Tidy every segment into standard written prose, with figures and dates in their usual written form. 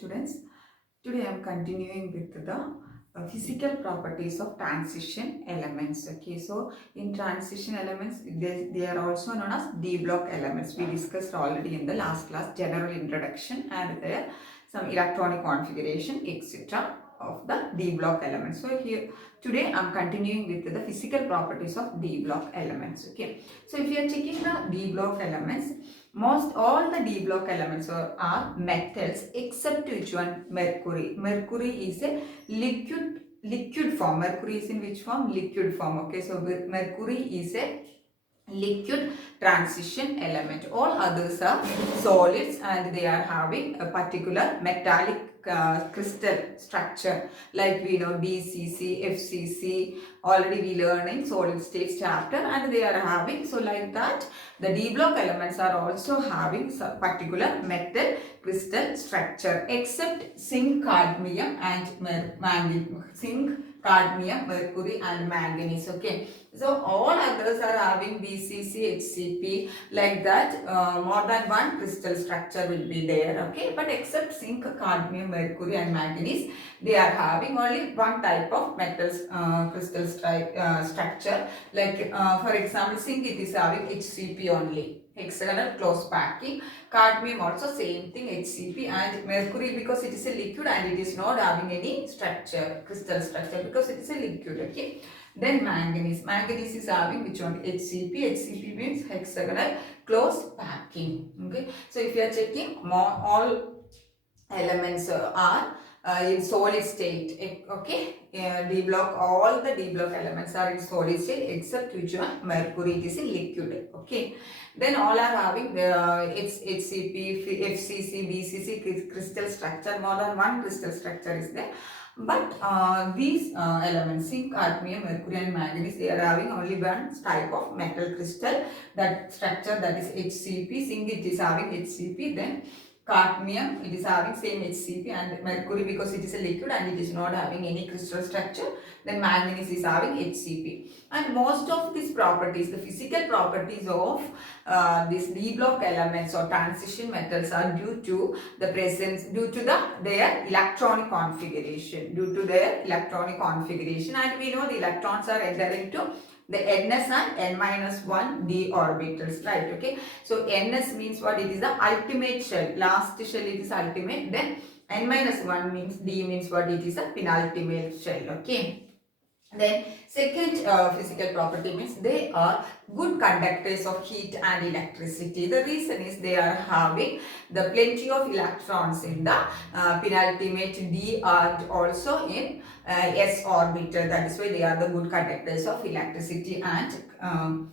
students. Today I am continuing with the physical properties of transition elements. Okay, so in transition elements, they are also known as D block elements. We discussed already in the last class general introduction and there some electronic configuration etc. of the D block elements. So here today I am continuing with the physical properties of D block elements. Okay, so if you are checking the D block elements, most all the D block elements are metals except which one? Mercury. Mercury is a liquid form. Mercury is in which form? Liquid form. Okay, so mercury is a liquid transition element. All others are solids and they are having a particular metallic crystal structure, like we know BCC, FCC, already we learned in solid state chapter, and they are having, so like that the D block elements are also having some particular metal crystal structure except zinc, cadmium and manganese. Zinc, cadmium, mercury and manganese. Okay, so all others are having BCC, HCP, like that more than one crystal structure will be there. Okay, but except zinc, cadmium, mercury and manganese, they are having only one type of metals crystal structure. Like for example, zinc, it is having HCP only, hexagonal close packing. Cadmium also same thing, HCP, and mercury, because it is a liquid and it is not having any structure, crystal structure, because it is a liquid. Okay, then manganese. Manganese is having which one? HCP. HCP means hexagonal close packing. Okay, so if you are checking, all elements are in solid state. Okay, D block, all the D block elements are in solid state except which one? Mercury, it is in liquid. Okay, then all are having HCP, FCC, BCC crystal structure. More than one crystal structure is there. But these elements, zinc, cadmium, mercury and manganese, they are having only one type of metal crystal, that structure, that is HCP. Zinc, it is having HCP. Then cadmium, it is having same HCP, and mercury, because it is a liquid and it is not having any crystal structure, then manganese is having HCP. And most of these properties, the physical properties of these D block elements or transition metals are due to the presence, due to their electronic configuration, and we know the electrons are entering to the ns and n-1 d orbitals, right? Okay, so ns means what? It is the ultimate shell, last shell, it is ultimate. Then n-1 means, d means what? It is a penultimate shell. Okay, then second physical property means they are good conductors of heat and electricity. The reason is they are having the plenty of electrons in the penultimate d and also in s orbital. That is why they are the good conductors of electricity and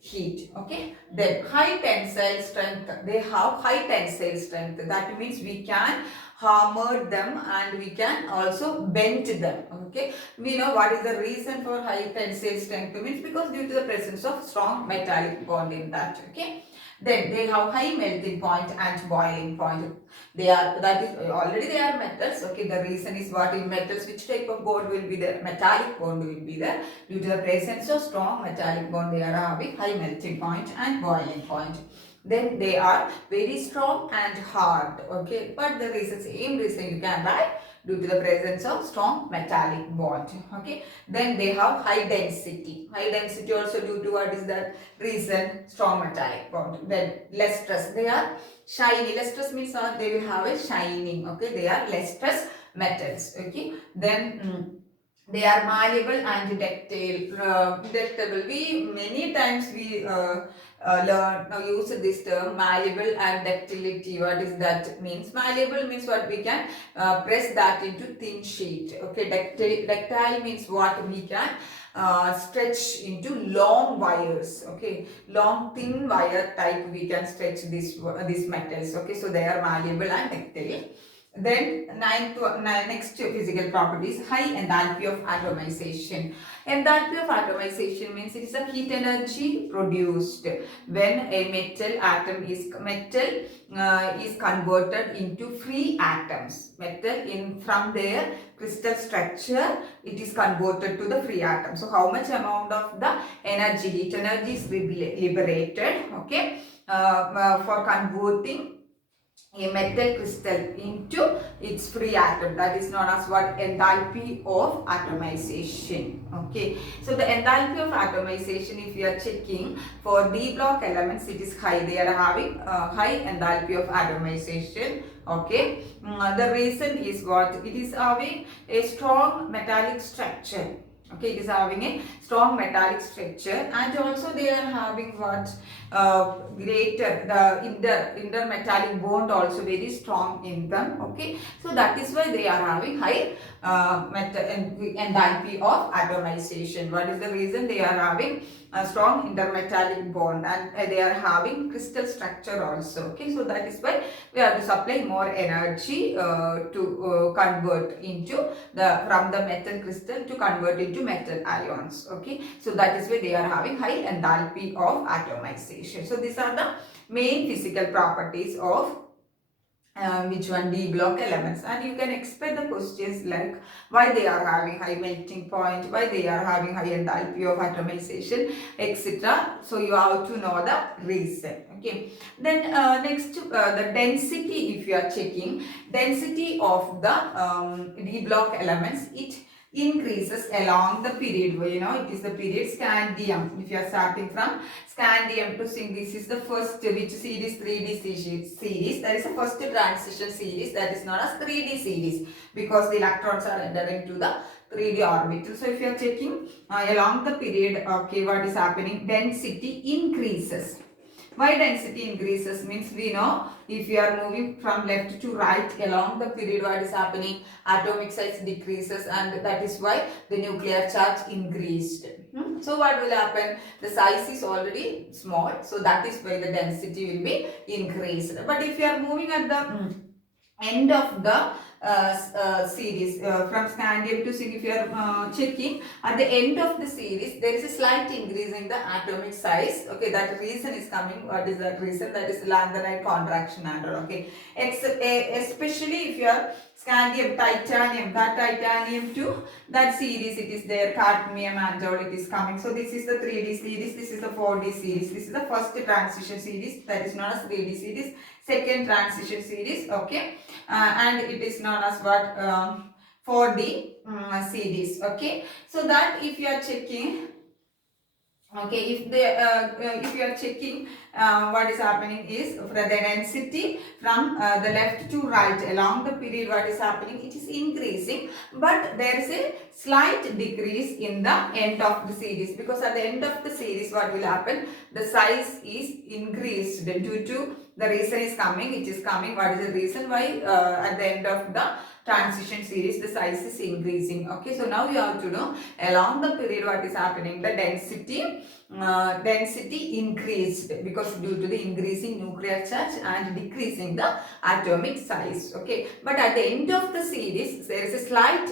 heat. Okay, then high tensile strength, they have high tensile strength. That means we can hammer them and we can also bend them. Okay, we know what is the reason for high tensile strength means, because due to the presence of strong metallic bond in that. Okay, then they have high melting point and boiling point. They are, that is already they are metals. Okay, the reason is what? In metals, which type of bond will be there? Metallic bond will be there. Due to the presence of strong metallic bond, they are having high melting point and boiling point. Then they are very strong and hard. Okay, but the reason, same reason you can write, due to the presence of strong metallic bond. Okay, then they have high density. High density also due to what is that reason? Strong metallic bond. Then less stress, they are shiny. Less stress means they will have a shining. Okay, they are less stress metals. Okay, then they are malleable and ductile. We many times we learn now use this term malleable and ductility. What is that means? Malleable means what? We can press that into thin sheet. Okay, ductile means what? We can stretch into long wires. Okay, long thin wire type we can stretch these metals. Okay, so they are malleable and ductile. Then next physical properties, high enthalpy of atomization. Enthalpy of atomization means it is a heat energy produced when a metal is converted into free atoms. Metal from their crystal structure, it is converted to the free atom. So how much amount of the energy, heat energy is liberated, okay, for converting a metal crystal into its free atom. That is known as what? Enthalpy of atomization. Okay, so the enthalpy of atomization, if you are checking for d block elements, it is high. They are having high enthalpy of atomization. Okay, the reason is what? It is having a strong metallic structure. Okay, it is having a strong metallic structure, and also they are having what? Greater, the intermetallic bond also very strong in them. Okay, so that is why they are having high enthalpy of atomization. What is the reason? They are having a strong intermetallic bond, and they are having crystal structure also. Okay, so that is why we have to supply more energy to convert into the from the metal crystal to convert into metal ions. Okay, so that is why they are having high enthalpy of atomization. So these are the main physical properties of which one? D block elements. And you can expect the questions like why they are having high melting point, why they are having high enthalpy of atomization, etc. So you have to know the reason. Okay, then next the density. If you are checking density of the D block elements, it increases along the period. You know, it is the period scandium. If you are starting from scandium to zinc, this is the first which series? 3D series. That is the first transition series, that is known as 3D series, because the electrons are entering to the 3D orbital. So if you are checking along the period, okay, what is happening? Density increases. Why density increases? Means we know if you are moving from left to right along the period, what is happening? Atomic size decreases, and that is why the nuclear charge increased. So what will happen? The size is already small, so that is why the density will be increased. But if you are moving at the end of the series from scandium to zinc, if you are checking at the end of the series, there is a slight increase in the atomic size. Okay, that reason is coming. What is that reason? That is lanthanide contraction angle. Okay, especially if you are scandium, titanium, that titanium to that series, it is there, cadmium and all, it is coming. So this is the 3D series, this is the 4D series, this is the first transition series, that is known as 3D series, second transition series. Okay, and it is known as what? 4D series. Okay, so that if you are checking, okay, if you are checking what is happening is for the density from the left to right along the period, what is happening? It is increasing, but there is a slight decrease in the end of the series, because at the end of the series, what will happen? The size is increased due to the reason is coming. It is coming. What is the reason why at the end of the transition series the size is increasing? Okay, so now you have to know along the period what is happening. The density increased because due to the increasing nuclear charge and decreasing the atomic size. Okay, but at the end of the series there is a slight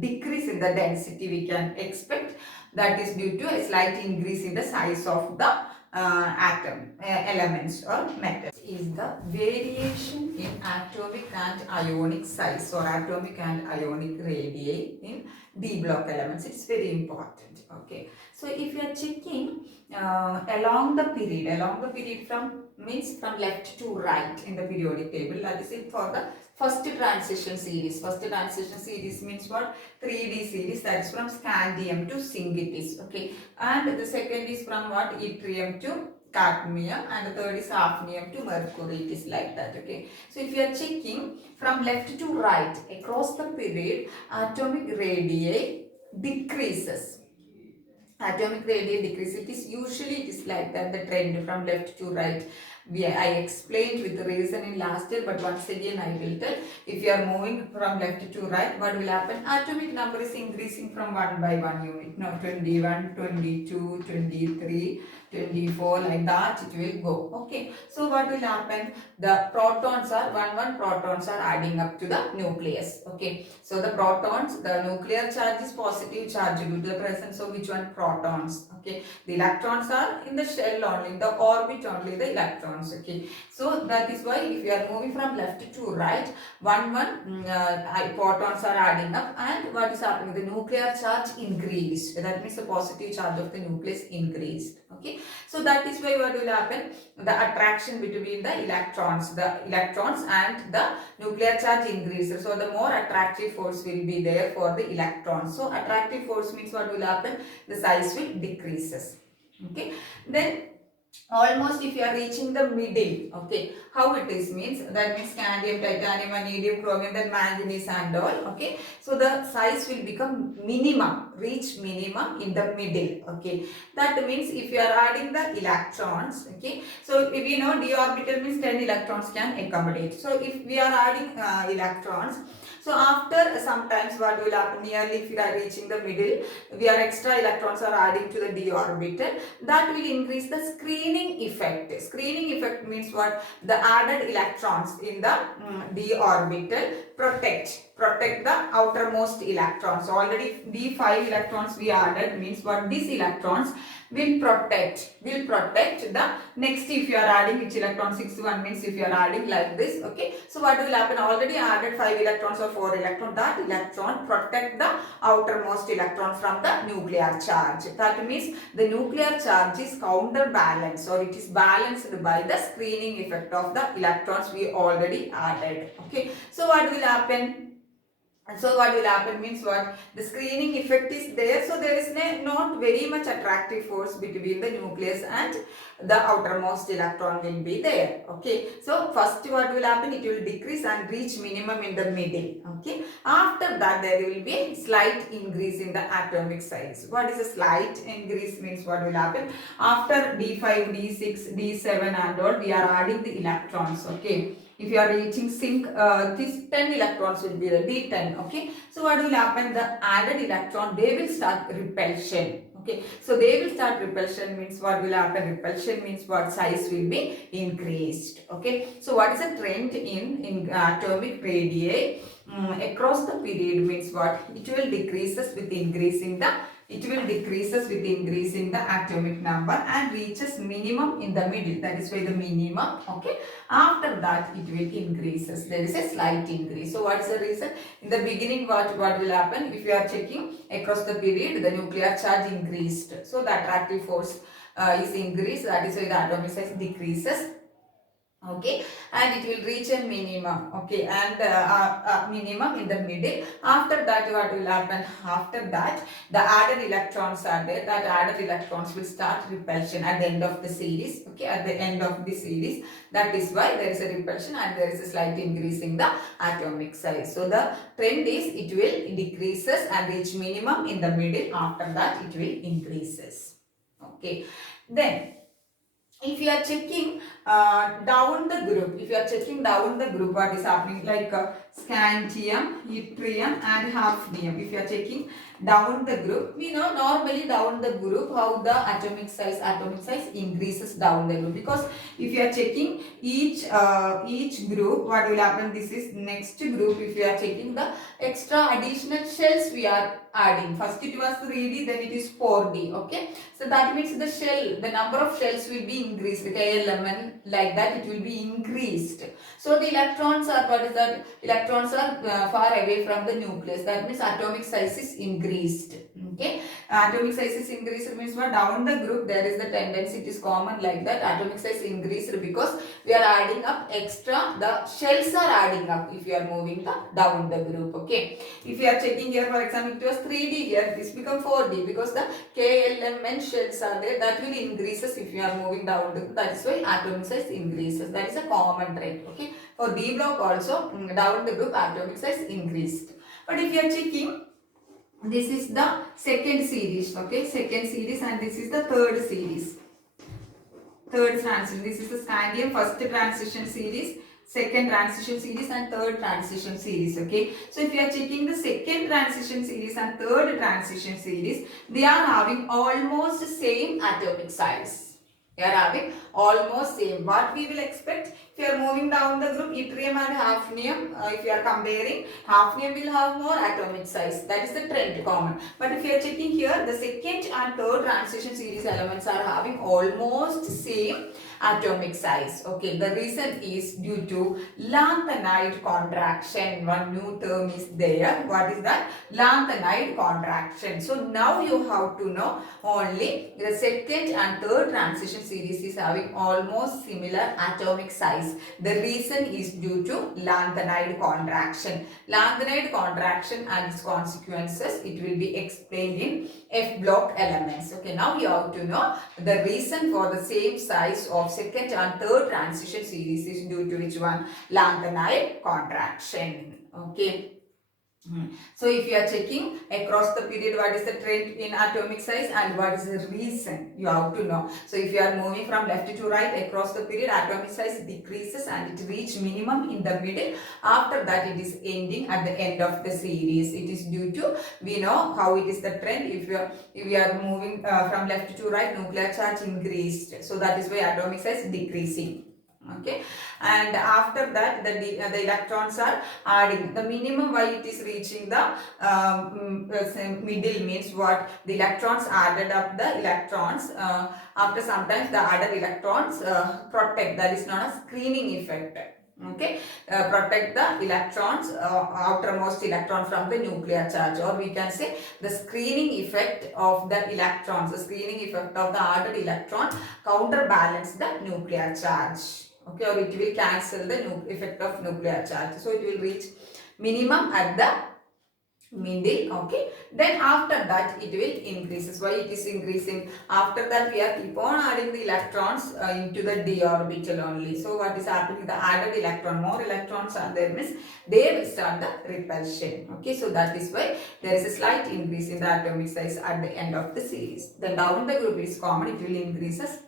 decrease in the density we can expect. That is due to a slight increase in the size of the atom elements or metals. Is the variation in atomic and ionic size or atomic and ionic radii in D block elements. It's very important. Okay, so if you are checking along the period from means from left to right in the periodic table, that is it for the first transition series. First transition series means what? 3D series, that is from scandium to zinc it is. Okay, and the second is from what? Yttrium to cadmium, and the third is hafnium to mercury. It is like that. Okay, so if you are checking from left to right across the period, atomic radii decreases. Atomic radii decreases. It is usually it is like that, the trend from left to right. I explained with the reason in last year, but once again I will tell. If you are moving from left to right, what will happen? Atomic number is increasing from 1 by 1 unit. Now 21, 22, 23, 24, like that it will go. Okay, so what will happen? The protons are one protons are adding up to the nucleus. Okay, so the protons, the nuclear charge is positive charge due to the presence of which one? Protons. Okay, the electrons are in the shell only, in the orbit only, the electrons. electrons. Okay, so that is why if you are moving from left to right, photons are adding up, and what is happening? The nuclear charge increased. That means the positive charge of the nucleus increased. Okay, so that is why what will happen? The attraction between the electrons and the nuclear charge increases. So the more attractive force will be there for the electrons. So attractive force means what will happen? The size will decreases. Okay, then almost if you are reaching the middle, okay, how it is means, that means scandium, titanium, vanadium, chromium, then manganese and all. Okay, so the size will become reach minimum in the middle. Okay, that means if you are adding the electrons, okay, so if we know d orbital means 10 electrons can accommodate. So if we are adding electrons, so after sometimes what will happen, nearly if you are reaching the middle, we are extra electrons are adding to the d orbital, that will increase the screening effect. Screening effect means what? The added electrons in the d orbital protect the outermost electrons. Already d5 electrons we added, means what? These electrons will protect the next. If you are adding which electron, 61 means if you are adding like this. Okay, so what will happen? Already added 5 electrons or 4 electrons, that electron protect the outermost electron from the nuclear charge. That means the nuclear charge is counterbalanced, or it is balanced by the screening effect of the electrons we already added. Okay, so what will happen? And so what will happen means what? The screening effect is there, so there is not very much attractive force between the nucleus and the outermost electron will be there. Okay, so first what will happen? It will decrease and reach minimum in the middle. Okay, after that there will be slight increase in the atomic size. What is a slight increase means? What will happen? After d5, d6, d7 and all, we are adding the electrons. Okay, if you are reaching zinc, this 10 electrons will be the d10. Okay, so what will happen? The added electron, they will start repulsion. Okay, so they will start repulsion means what will happen? Repulsion means what? Size will be increased. Okay, so what is the trend in atomic radii across the period means what? It will decreases with increasing the atomic number and reaches minimum in the middle. That is why the minimum. Okay, after that it will increases. There is a slight increase. So what is the reason? In the beginning what will happen? If you are checking across the period, the nuclear charge increased, so the attractive force is increased. That is why the atomic size decreases. Okay, and it will reach a minimum. Okay, and minimum in the middle. After that what will happen? After that the added electrons are there, that added electrons will start repulsion at the end of the series. Okay, at the end of the series, that is why there is a repulsion and there is a slight increase in the atomic size. So the trend is it will decreases and reach minimum in the middle. After that it will increases. Okay, then if you are checking down the group, what is happening? Like scandium, yttrium and hafnium. If you are checking down the group, we know normally down the group how the atomic size increases down the group, because if you are checking each group, what will happen? This is next group. If you are checking the extra additional shells we are adding, first it was 3D, then it is 4D. Okay, so that means the number of shells will be increased, KLMN, like that it will be increased. So the electrons are, what is that? Electrons are far away from the nucleus. That means atomic size is increased. Okay, atomic size is increased means what? Down the group there is the tendency, it is common like that, atomic size increased because we are adding up extra, the shells are adding up if you are moving down the group. Okay, if you are checking here, for example, it was 3D, here this become 4D because the KLMN shells are there, that will increases if you are moving down the group. That is why atomic size increases. That is a common trait. Okay, for D block also down the group atomic size increased. But if you are checking, this is the second series. Okay, second series, and this is the third series. Third transition. This is the scandium first transition series, second transition series and third transition series. Okay, so if you are checking the second transition series and third transition series, they are having almost same atomic size. They are having almost same. What we will expect, if you are moving down the group, yttrium and hafnium, if you are comparing, hafnium will have more atomic size. That is the trend common. But if you are checking here, the second and third transition series elements are having almost same atomic size. Okay, the reason is due to lanthanide contraction. One new term is there. What is that? Lanthanide contraction. So now you have to know only the second and third transition series is having almost similar atomic size. The reason is due to lanthanide contraction. Lanthanide contraction and its consequences, it will be explained in F block elements. Okay, now you have to know the reason for the same size of second and third transition series is due to which one? Lanthanide contraction. Okay. So if you are checking across the period what is the trend in atomic size and what is the reason, you have to know. So if you are moving from left to right across the period, atomic size decreases and it reach minimum in the middle. After that it is ending at the end of the series. It is due to, we know how it is the trend. If you are moving from left to right, nuclear charge increased. So that is why atomic size decreasing. Okay, and after that the electrons are adding. The minimum why it is reaching the middle means what? The electrons added up the electrons. After sometimes the added electrons protect. That is known as screening effect. Okay, protect the electrons, outermost electron from the nuclear charge, or we can say the screening effect of the electrons. The screening effect of the added electron counterbalance the nuclear charge. Okay, or it will cancel the effect of nuclear charge. So it will reach minimum at the middle. Okay, then after that it will increases. Why it is increasing? After that we are keep on adding the electrons into the d orbital only. So what is happening? The added electron, more electrons are there means they will start the repulsion. Okay, so that is why there is a slight increase in the atomic size at the end of the series. Then down the group is common, it will increases.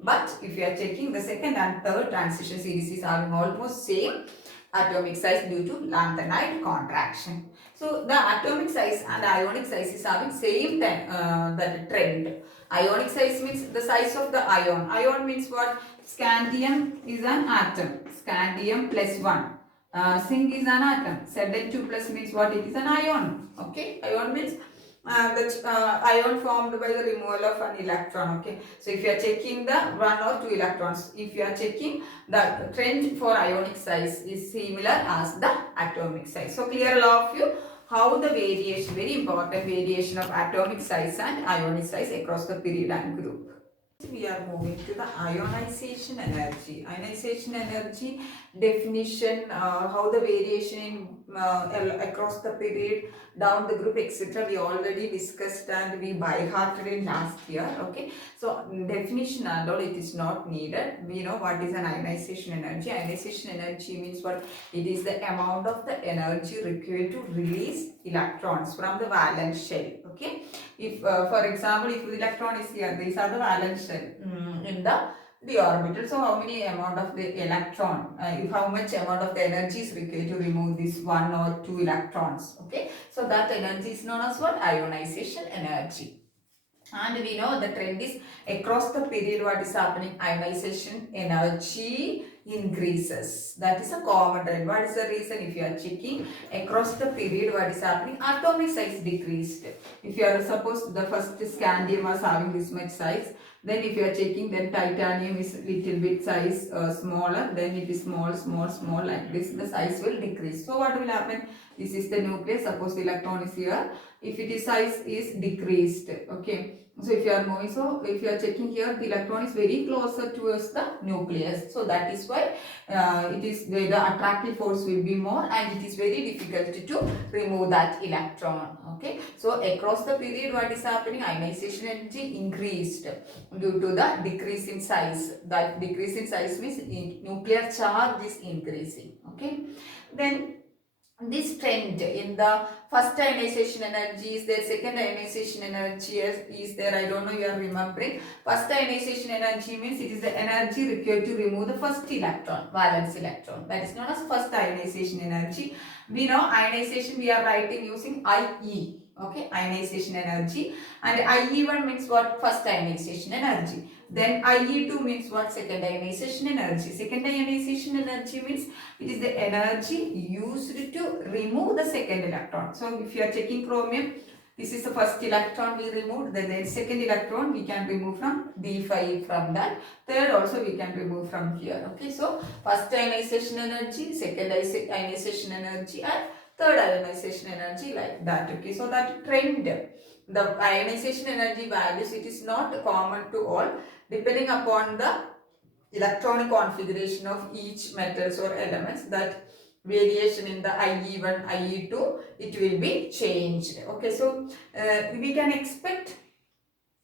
But if you are checking the second and third transition series is having almost same atomic size due to lanthanide contraction. So the atomic size and ionic size is having same that trend. Ionic size means the size of the ion. Ion means what? Scandium is an atom. Scandium plus 1. Zinc is an atom. Zn2 plus means what? It is an ion. Okay. Ion means ion formed by the removal of an electron. Okay, so if you are checking the 1 or 2 electrons, if you are checking the trend for ionic size is similar as the atomic size. So clear all of you how the variation, very important variation of atomic size and ionic size across the period and group. We are moving to the ionization energy. Ionization energy definition, how the variation in across the period, down the group, etc. We already discussed and we by-hearted in last year. Okay, so definition and all it is not needed. We know what is an ionization energy. Ionization energy means what? It is the amount of the energy required to release electrons from the valence shell. Okay, if for example, if the electron is here, these are the valence shell in the d orbital. So how many amount of the electron, if how much amount of the energy is required to remove this 1 or 2 electrons. Okay, so that energy is known as what? Ionization energy. And we know the trend is across the period what is happening? Ionization energy increases. That is a common trend. What is the reason? If you are checking across the period what is happening? Atomic size decreased. If you are suppose the first scandium was having this much size, then if you are checking then titanium is little bit size smaller, then it is small like this, the size will decrease. So what will happen? This is the nucleus, suppose the electron is here, if it is size is decreased. Okay, so if you are moving, so if you are checking here, the electron is very closer towards the nucleus, so that is why it is the attractive force will be more and it is very difficult to remove that electron. Okay, so across the period what is happening? Ionization energy increased due to the decrease in size. That decrease in size means nuclear charge is increasing. Okay, then this trend in the first ionization energy is there, second ionization energy is there. I don't know you are remembering. First ionization energy means it is the energy required to remove the first electron, valence electron. That is known as first ionization energy. We know ionization we are writing using IE. Okay, ionization energy, and IE1 means what? First ionization energy. Then IE2 means what? Second ionization energy. Second ionization energy means it is the energy used to remove the second electron. So if you are checking chromium, This is the first electron we removed. Then the second electron we can remove from d5 from that. Third also we can remove from here. Okay, so first ionization energy, second ionization energy, and third ionization energy, like that. Okay, so that trend, the ionization energy values, it is not common to all, depending upon the electronic configuration of each metals or elements. That variation in the IE1, IE2, it will be changed. Okay, so we can expect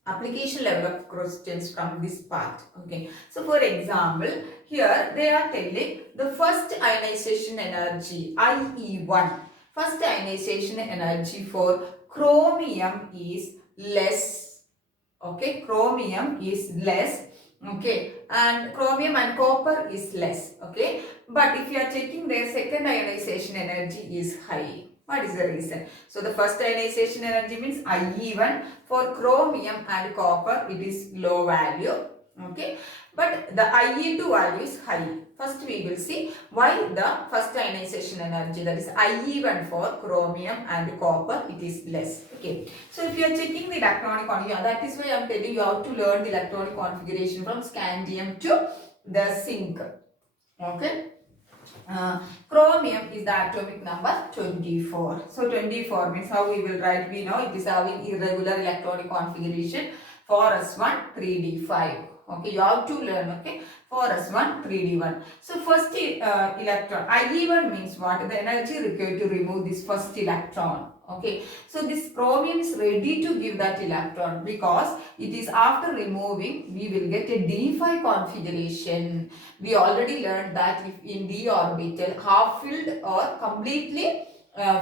application level of questions from this part. Okay, so for example, here they are telling the first ionization energy, IE1, first ionization energy for chromium is less. Okay, chromium is less. Okay, and chromium and copper is less. Okay, but if you are checking, their second ionization energy is high. What is the reason? So the first ionization energy means IE1. For chromium and copper, it is low value. Okay, but the IE2 value is high. First we will see why the first ionization energy, that is IE1 for chromium and copper, it is less. Okay, so if you are checking the electronic configuration, that is why I am telling you how to learn the electronic configuration from scandium to the zinc. Okay. Chromium is the atomic number 24. So 24 means how we will write? We know it is having irregular electronic configuration. 4s1 3d5. Okay, you have to learn. Okay, 4s1 3d1. So first electron, IE1 means what? The energy required to remove this first electron. Okay, so this chromium is ready to give that electron because it is after removing we will get a d5 configuration. We already learned that if in d orbital half filled or completely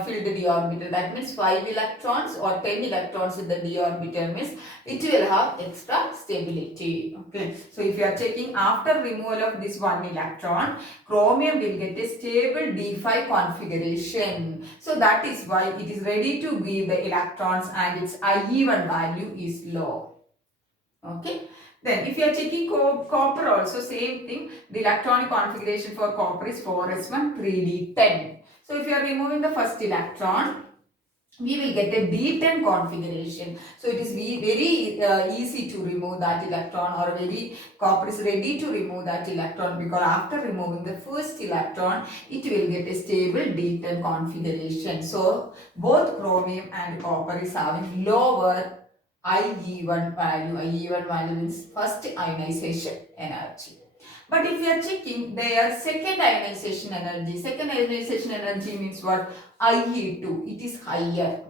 filled d orbital, that means 5 electrons or 10 electrons in the d orbital, means it will have extra stability. Okay, so if you are checking after removal of this one electron, chromium will get a stable d5 configuration. So that is why it is ready to give the electrons and its IE1 value is low. Okay. Then if you are checking copper also, same thing. The electronic configuration for copper is 4s1 3d10. So if you are removing the first electron, we will get a d10 configuration. So it is very easy to remove that electron, or copper is ready to remove that electron, because after removing the first electron, it will get a stable d10 configuration. So both chromium and copper is having lower IE1 value. IE1 value means first ionization energy. But if you are checking their second ionization energy means what? IE2, it is higher.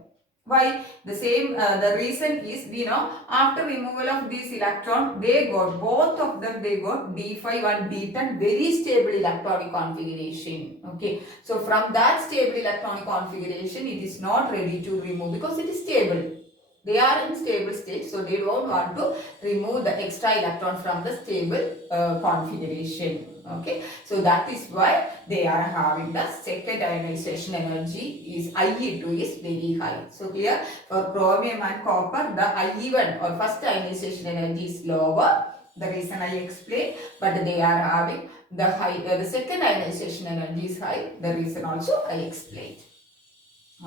Why? The reason is, we know after removal of this electron, both of them got d5 and d10, very stable electronic configuration. Okay, so from that stable electronic configuration, it is not ready to remove because it is stable. They are in stable state, so they don't want to remove the extra electron from the stable configuration. Okay, so that is why they are having the second ionization energy is IE2 is very high. So here for chromium and copper, the IE1 or first ionization energy is lower. The reason I explained, but they are having the second ionization energy is high. The reason also I explained.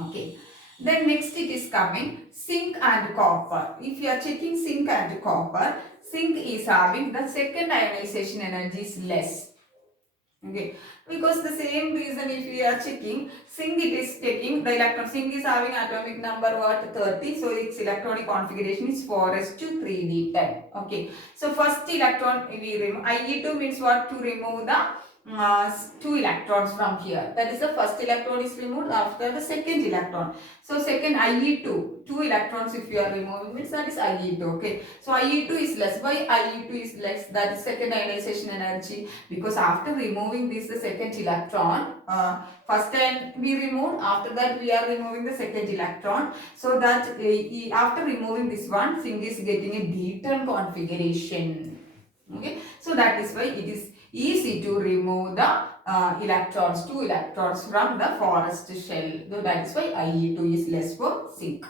Okay. Then next it is coming zinc and copper. If you are checking zinc and copper, zinc is having the second ionization energy is less. Okay, because the same reason, if we are checking zinc, it is taking the electron. Zinc is having atomic number what? 30. So its electronic configuration is 4s2 3d10. Okay, so first electron we remove. IE2 means what? To remove the 2 electrons from here. That is the first electron is removed after the second electron. So second IE2, 2 electrons if you are removing means that is IE2. Okay, so IE2 is less. Why IE2 is less? That is second ionization energy, because after removing this the second electron, first time we removed, after that we are removing the second electron. So that after removing this one, zinc is getting a d10 configuration. Okay, so that is why it is easy to remove the electrons, 2 electrons from the forest shell. So that is why IE2 is less for zinc.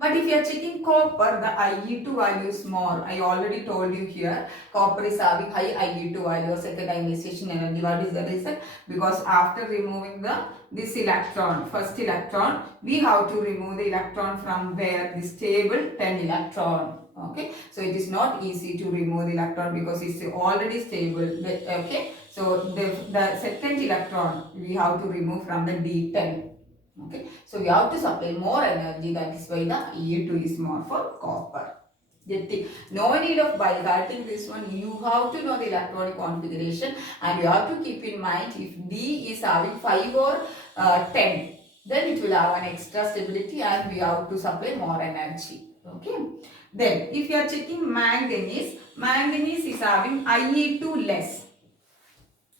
But if you are checking copper, the IE2 value is more. I already told you here, copper is having high IE2 value, second ionization energy. What is the reason? Because after removing this electron, first electron, we have to remove the electron from where? The stable 10 electron. Okay, so it is not easy to remove the electron because it's already stable. Okay, so the second electron we have to remove from the D10. Okay, so we have to supply more energy, that is why the E2 is more for copper. Getting no need of by cutting this one, you have to know the electronic configuration, and you have to keep in mind if D is having 5 or 10, then it will have an extra stability and we have to supply more energy. Okay, then if you are checking manganese, manganese is having IE2 less,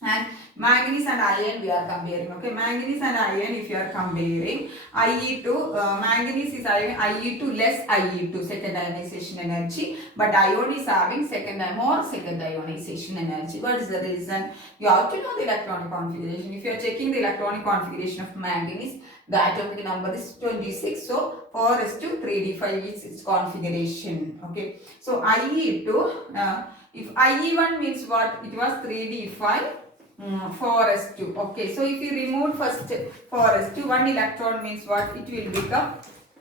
and manganese and iron we are comparing. Okay, manganese and iron, if you are comparing, IE2, manganese is having IE2 less IE2, second ionization energy, but iron is having more second ionization energy. What is the reason? You have to know the electronic configuration. If you are checking the electronic configuration of manganese, the atomic number is 26, so 4s2 3d5 is its configuration. Okay, so IE2, if IE1 means what? It was 3d5, 4s2. Okay, so if you remove first 4s2, one electron means what? It will become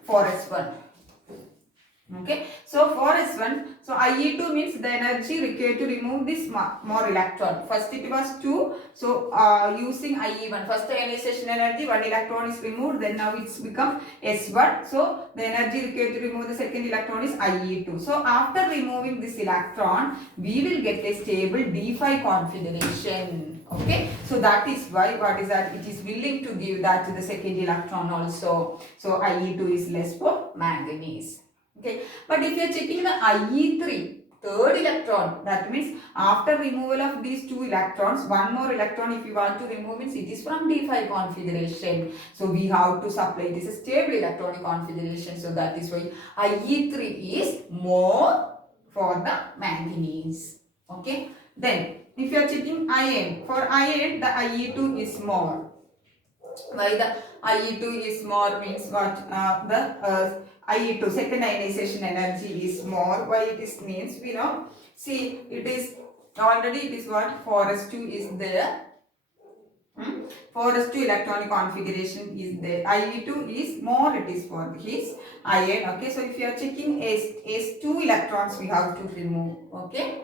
4s1. Okay, so 4s1, so IE2 means the energy required to remove this more electron. First it was 2, so using IE1, first ionization energy, one electron is removed, then now it's become S1. So the energy required to remove the second electron is IE2. So after removing this electron, we will get a stable D5 configuration. Okay, so that is why, what is that? It is willing to give that to the second electron also. So IE2 is less for manganese. Okay, but if you are checking the IE3, third electron, that means after removal of these two electrons, one more electron if you want to remove, means it is from D5 configuration. So we have to supply, it is a stable electronic configuration. So that is why IE3 is more for the manganese. Okay, then if you are checking iron, for iron the IE2 is more. Why the IE2 is more means what? IE2, second ionization energy is more. Why it is means, we know, see, it is already, it is what? 4s2 is there. 4s2 electronic configuration is there. IE2 is more, it is for his iron. Okay, so if you are checking S2 electrons we have to remove. Okay,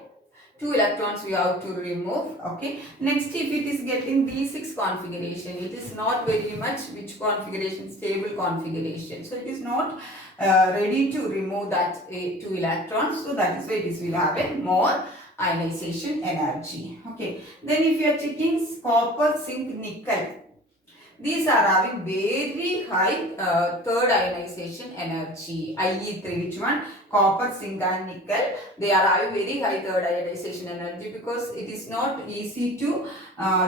2 electrons we have to remove. Okay, next if it is getting D6 configuration, it is not very much which configuration? Stable configuration. So it is not ready to remove that 2 electrons. So that is why this will have a more ionization energy. Okay, then if you are checking copper, zinc, nickel, these are having very high third ionization energy. IE3, which one? Copper, zinc and nickel. They are having very high third ionization energy because it is not easy to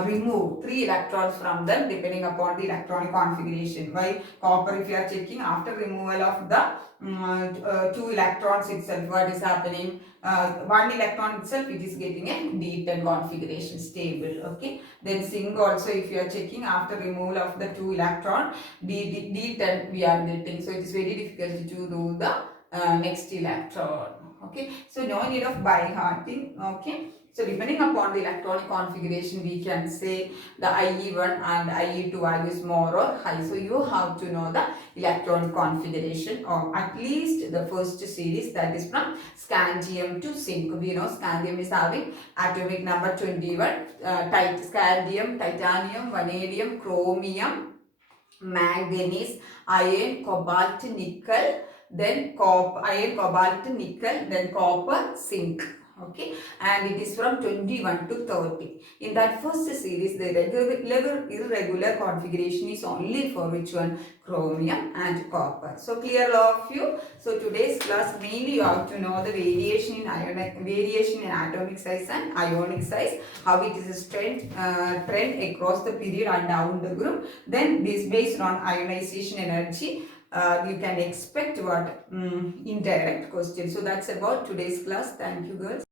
remove 3 electrons from them depending upon the electronic configuration. Why? Copper, if you are checking after removal of the 2 electrons itself, what is happening? 1 electron itself, it is getting a D10 configuration, stable. Okay, then zinc also, if you are checking after removal of the 2 electron, D10 we are getting. So it is very difficult to do the next electron. Okay, so no need of by hearting. Okay, so depending upon the electronic configuration, we can say the IE1 and IE2 values more or high. So you have to know the electronic configuration of at least the first series, that is from scandium to zinc. We know scandium is having atomic number 21, scandium, titanium, vanadium, chromium, manganese, iron, cobalt, nickel, then iron, cobalt, nickel, then copper, zinc. Okay, and it is from 21 to 30. In that first series, the irregular configuration is only for which one? Chromium and copper. So clear all of you. So today's class mainly you have to know the variation in atomic size and ionic size, how it is a trend across the period and down the group. Then this based on ionization energy. You can expect what? Indirect question. So that's about today's class. Thank you girls.